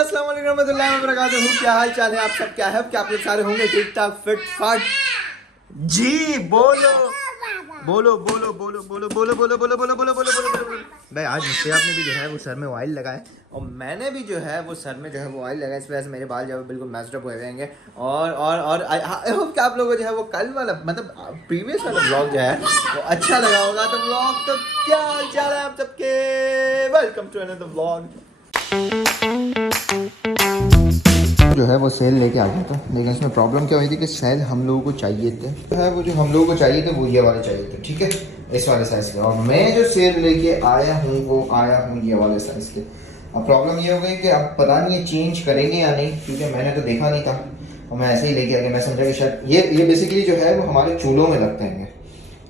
अस्सलाम वालेकुम रहमतुल्लाहि व बरकातुहू। क्या हाल चाल है आप सब? क्या है क्या आप लोग सारे होंगे ठीक ठाक फिट फाट? जी बोलो बोलो बोलो बोलो बोलो बोलो बोलो बोलो बोलो बोलो बोलो बोलो बोलो भाई। आज मुझसे आपने भी जो है वो सर में ऑयल लगाए और मैंने भी जो है वो सर में जो है वो ऑयल लगाया। इस वजह से मेरे बाल जो है बिल्कुल मैस्ड अप हुए होंगे। और आई होप कि आप लोगों को जो है वो कल वाला मतलब प्रीवियस वाला ब्लॉग जो है वो अच्छा लगा होगा। तो ब्लॉग तो क्या हाल चाल है आप सबके? Welcome to another blog. जो है वो सेल लेके आ गया था, लेकिन इसमें प्रॉब्लम क्या हुई थी कि सेल हम लोगों को चाहिए थे, है वो जो हम लोगों को चाहिए थे वो ये वाले चाहिए थे, ठीक है, इस वाले साइज़ के। और मैं जो सेल लेके आया हूँ वो आया हूँ ये वाले साइज़ के। अब प्रॉब्लम ये हो गई कि अब पता नहीं ये चेंज करेंगे या नहीं, क्योंकि मैंने तो देखा नहीं था और मैं ऐसे ही लेके आ गया। मैं समझा कि शायद ये बेसिकली जो है वो हमारे चूल्हों में लगते हैं,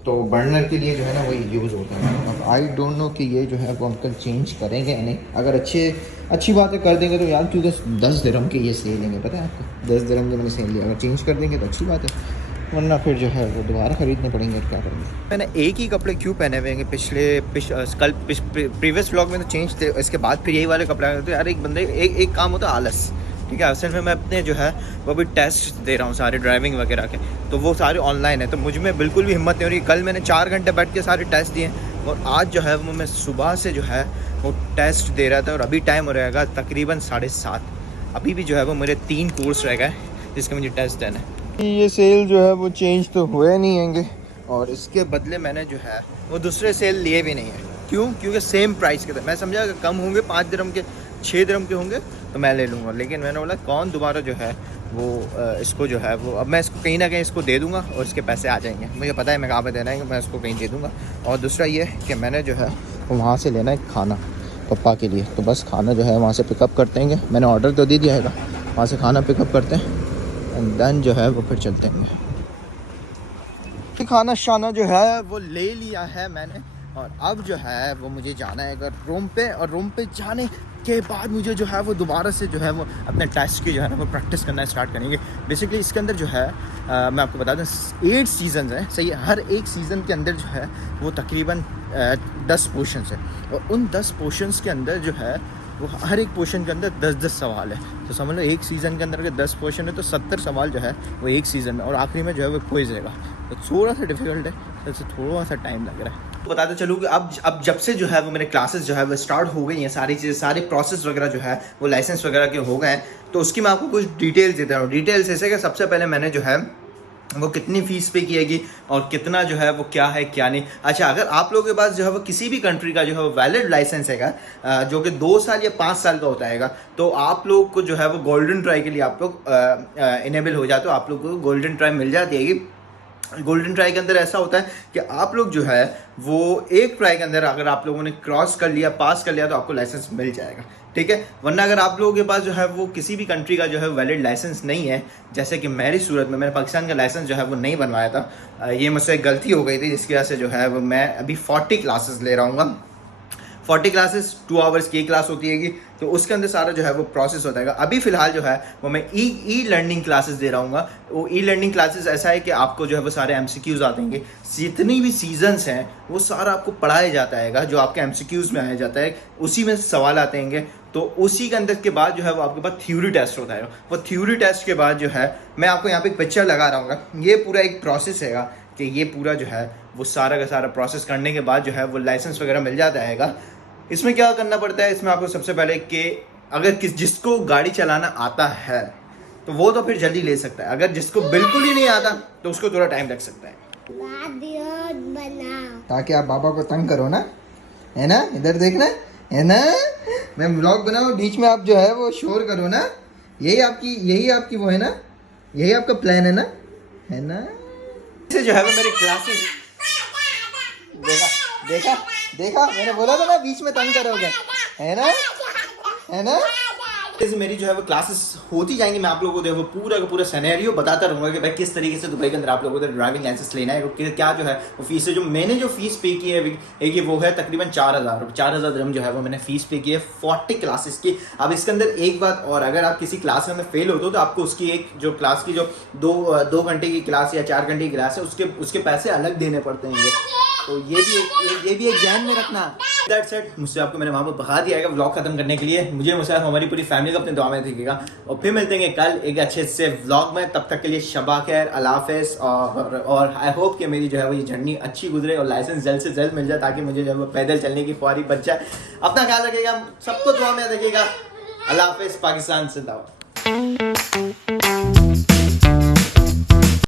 तो बर्नर के लिए जो है ना वो यूज़ होता है। अब आई डोंट नो कि ये जो है वो अंकल चेंज करेंगे या नहीं। अगर अच्छी बात है कर देंगे तो यार, क्योंकि 10 दिरहम के ये सेल लेंगे, पता है आपको, 10 दिरहम के मैंने सेल लिया। अगर चेंज कर देंगे तो अच्छी बात है, वरना फिर जो है वो दोबारा ख़रीदने पड़ेंगे। क्या करेंगे? मैंने एक ही कपड़े क्यों पहने हुए हैं? कल प्रीवियस व्लॉग में तो चेंज थे, इसके बाद फिर यही वाले कपड़े आए। तो यार एक बंदे एक काम होता है आलस, ठीक है। असल में मैं अपने जो है वो अभी टेस्ट दे रहा हूँ सारे ड्राइविंग वगैरह के, तो वो सारे ऑनलाइन है, तो मुझ में बिल्कुल भी हिम्मत नहीं हो रही। कल मैंने 4 घंटे बैठ के सारे टेस्ट दिए और आज जो है वो मैं सुबह से जो है वो टेस्ट दे रहा था और अभी टाइम हो रहेगा तकरीबन 7:30। अभी भी जो है वो मेरे 3 कोर्स रह गए जिसका मुझे टेस्ट देना है। ये सेल जो है वो चेंज तो हुए नहीं होंगे और इसके बदले मैंने जो है वो दूसरे सेल लिए भी नहीं है। क्यों? क्योंकि सेम प्राइस के थे। मैं समझा कि कम होंगे, 5 दिरहम के 6 दिरहम के होंगे तो मैं ले लूँगा, लेकिन मैंने बोला कौन दोबारा जो है वो इसको जो है वो अब मैं इसको कहीं ना कहीं इसको दे दूँगा और इसके पैसे आ जाएंगे। मुझे पता है मैं कहाँ पे देना है, मैं इसको कहीं दे दूँगा। और दूसरा ये है कि मैंने जो है वहाँ से लेना है खाना पप्पा के लिए, तो बस खाना जो है वहाँ से पिकअप करते हैं। मैंने ऑर्डर तो दे दिया है, वहाँ से खाना पिकअप करते हैं एंड देन जो है वो फिर चलते हैं। खाना शाना जो है वो ले लिया है मैंने और अब जो है वो मुझे जाना है अगर रूम पे, और रूम पे जाने के बाद मुझे जो है वो दोबारा से जो है वो अपने टेस्ट की जो है ना वो प्रैक्टिस करना स्टार्ट करेंगे। बेसिकली इसके अंदर जो है मैं आपको बता दूँ 8 सीज़न हैं, सही है। हर एक सीज़न के अंदर जो है वो तकरीबन 10 पोर्शंस है और उन 10 पोर्शंस के अंदर जो है वो हर एक पोर्शन के अंदर 10-10 सवाल है। तो समझ लो एक सीज़न के अंदर अगर 10 पोर्शन है तो 70 सवाल जो है वो एक सीज़न में, और आखिरी में जो है वो क्विज़ रहेगा। तो थोड़ा सा डिफिकल्ट है, तो थोड़ा सा टाइम लग रहा है। तो बताते चलूँ कि अब जब से जो है वो मेरे क्लासेस जो है वो स्टार्ट हो गई हैं, सारी चीज़ें सारे प्रोसेस वगैरह जो है वो लाइसेंस वगैरह के हो गए हैं, तो उसकी मैं आपको कुछ डिटेल्स देता हूँ। डिटेल्स ऐसे कि सबसे पहले मैंने जो है वो कितनी फ़ीस पे किएगी और कितना जो है वो क्या है क्या नहीं। अच्छा, अगर आप लोगों के पास जो है वो किसी भी कंट्री का जो है वो वैलिड लाइसेंस हैगा जो कि 2 साल या 5 साल का होता हैगा, तो आप लोग को जो है वो गोल्डन ट्राई के लिए आप लोग इनेबल हो जाते हो, आप लोग को गोल्डन ट्राई मिल जाती है। गोल्डन ट्राई के अंदर ऐसा होता है कि आप लोग जो है वो एक ट्राई के अंदर अगर आप लोगों ने क्रॉस कर लिया, पास कर लिया, तो आपको लाइसेंस मिल जाएगा, ठीक है। वरना अगर आप लोगों के पास जो है वो किसी भी कंट्री का जो है वैलिड लाइसेंस नहीं है, जैसे कि मेरी सूरत में मैंने पाकिस्तान का लाइसेंस जो है वो नहीं बनवाया था, ये मुझसे गलती हो गई थी, जिसकी वजह से जो है वो मैं अभी 40 क्लासेस ले रहा हूँ। 40 क्लासेस 2 आवर्स की क्लास होती है, तो उसके अंदर सारा जो है वो प्रोसेस होता है। अभी फ़िलहाल जो है वो मैं ई लर्निंग क्लासेस दे रहा हूँ। वो ई लर्निंग क्लासेस ऐसा है कि आपको जो है वो सारे MCQs आते हैं, जितनी भी सीजन्स हैं वो सारा आपको पढ़ाया जाता है, जो आपके MCQs में आया जाता है उसी में सवाल आते हैं। तो उसी के अंदर के बाद जो है वो आपके पास थ्योरी टेस्ट होता है। वो थ्योरी टेस्ट के बाद जो है मैं आपको यहाँ पे एक पिक्चर लगा रहा हूँ, ये पूरा एक प्रोसेस है कि ये पूरा जो है वो सारा का सारा प्रोसेस करने के बाद जो है वो लाइसेंस वगैरह मिल जाता है। इसमें क्या करना पड़ता है? इसमें आपको सबसे पहले कि अगर जिसको गाड़ी चलाना आता है तो वो तो फिर जल्दी ले सकता है, अगर जिसको बिल्कुल ही नहीं आता तो उसको थोड़ा टाइम लग सकता है। ताकि आप बाबा को तंग करो ना, है ना, इधर देखना है ना, मैं ब्लॉग बनाऊं बीच में आप जो है वो शोर करो ना, यही आपकी वो है ना, यही आपका प्लान है ना। इसे जो है वो मेरी क्लासेस देखा मैंने बोला था ना बीच में तंग करोगे, है ना। जैसे मेरी जो है वो क्लासेस होती जाएंगी, मैं आप लोगों को जो है वो पूरा का पूरा सिनेरियो बताता रहूँगा कि भाई किस तरीके से दुबई के अंदर आप लोगों को ड्राइविंग लाइसेंस लेना है, क्या जो है वो फीस है। जो मैंने जो फीस पे की है एक वो है तकरीबन 4,000 दिरहम जो है वो मैंने फीस पे की है 40 क्लासेस की। अब इसके अंदर एक बात और, अगर आप किसी क्लास में फेल होते हो तो आपको उसकी एक जो क्लास की जो 2 घंटे की क्लास या 4 घंटे की क्लास है उसके पैसे अलग देने पड़ते हैं। तो ये भी एक ध्यान में रखना। That's it. मुझसे आपको मैंने वहाँ पर बता दिया है व्लॉग खत्म करने के लिए। मुझे मुझे हमारी पूरी फैमिली को अपने दुआ में रखिएगा और फिर मिलते हैं कल एक अच्छे से व्लॉग में। तब तक के लिए शबा खैर, अल्लाह हाफ़िज़। और आई होप कि मेरी जो है वो ये जर्नी अच्छी गुजरे और लाइसेंस जल्द से जल्द मिल जाए ताकि मुझे जो है वो पैदल चलने की ख्वारी बच जाए। अपना ख्याल रखिएगा, सबको दुआ में रखिएगा। अल्लाह हाफ़िज़। पाकिस्तान जिंदाबाद।